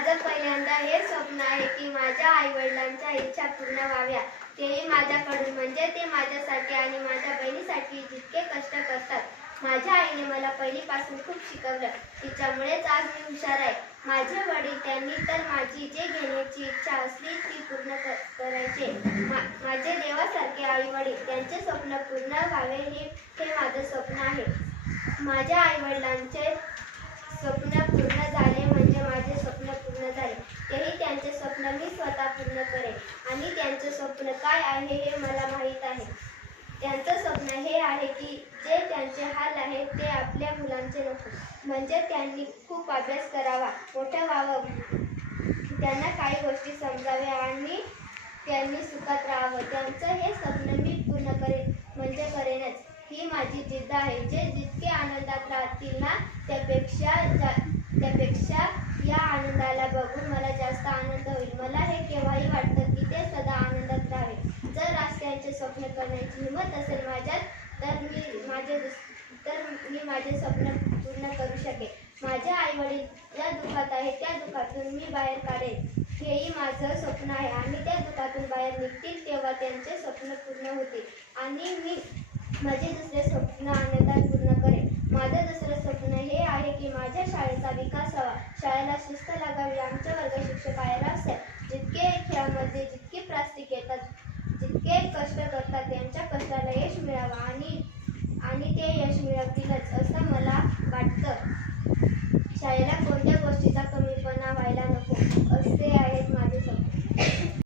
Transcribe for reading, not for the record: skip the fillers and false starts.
माझं पहिल्यांदा हे स्वप्न आहे की माझ्या आई-वडिलांच्या इच्छा पूर्ण व्हाव्या, तेही माझ्याकडून. म्हणजे ते माझ्यासाठी आणि माझ्या बहिणीसाठी जितके कष्ट करतात. माझ्या आईने मला पहिलीपासून खूप शिकवलं. तिच्यामुळेच आज मी हुशार आहे. माझे वडील, त्यांनी तर माझी जे घेण्याची इच्छा असली ती पूर्ण करायचे. माझे देवासारखे आई-वडील, त्यांचे स्वप्न पूर्ण व्हावे हे माझं स्वप्न आहे. माझ्या आई-वडिलांचे स्वप्न पूर्ण झाले म्हणजे माझे स्वप्न पूर्ण झाले. तेही त्यांचे स्वप्न मी स्वतः पूर्ण करेन. आणि त्यांचे स्वप्न काय आहे हे मला माहीत आहे. त्यांचं स्वप्न हे आहे की जे त्यांचे हाल आहेत ते आपल्या मुलांचे नको. म्हणजे त्यांनी खूप अभ्यास करावा, मोठं व्हावं, त्यांना काही गोष्टी समजाव्या आणि त्यांनी सुखात राहावं. त्यांचं हे स्वप्न मी पूर्ण करेन म्हणजे करेनच, ही माझी जिद्द आहे. जे जितके आनंदात राहतील ना, त्यापेक्षा या आनंदाला बघून मला जास्त आनंद होईल. मला हे केव्हाही वाटतं की ते सदा आनंदात राहावे. जर आज त्यांचे स्वप्न करण्याची हिंमत असेल माझ्यात, तर मी माझे स्वप्न पूर्ण करू शकेन. माझे आई-वडील ज्या दुःखात आहेत त्या दुःखातून मी बाहेर काढेन, हेही माझं स्वप्न आहे. आणि त्या दुःखातून बाहेर निघतील तेव्हा त्यांचे स्वप्न पूर्ण होतील आणि मी माझे दुसरे स्वप्न आनंदात पूर्ण करेन. माझं दुसरं स्वप्न हे आहे की माझ्या शाळेचा विकास व्हावा, शाळेला शिस्त लागावी, आमचे वर्ग शिक्षक आयरा असतात, जितके खेळामध्ये जितके प्रास्तिक येतात, जितके कष्ट करतात, त्यांच्या कष्टाला यश मिळावं आणि ते यश मिळवतीलच असं मला वाटतं. शाळेला कोणत्या गोष्टीचा कमीपणा व्हायला नको, असे आहेत माझे स्वप्न.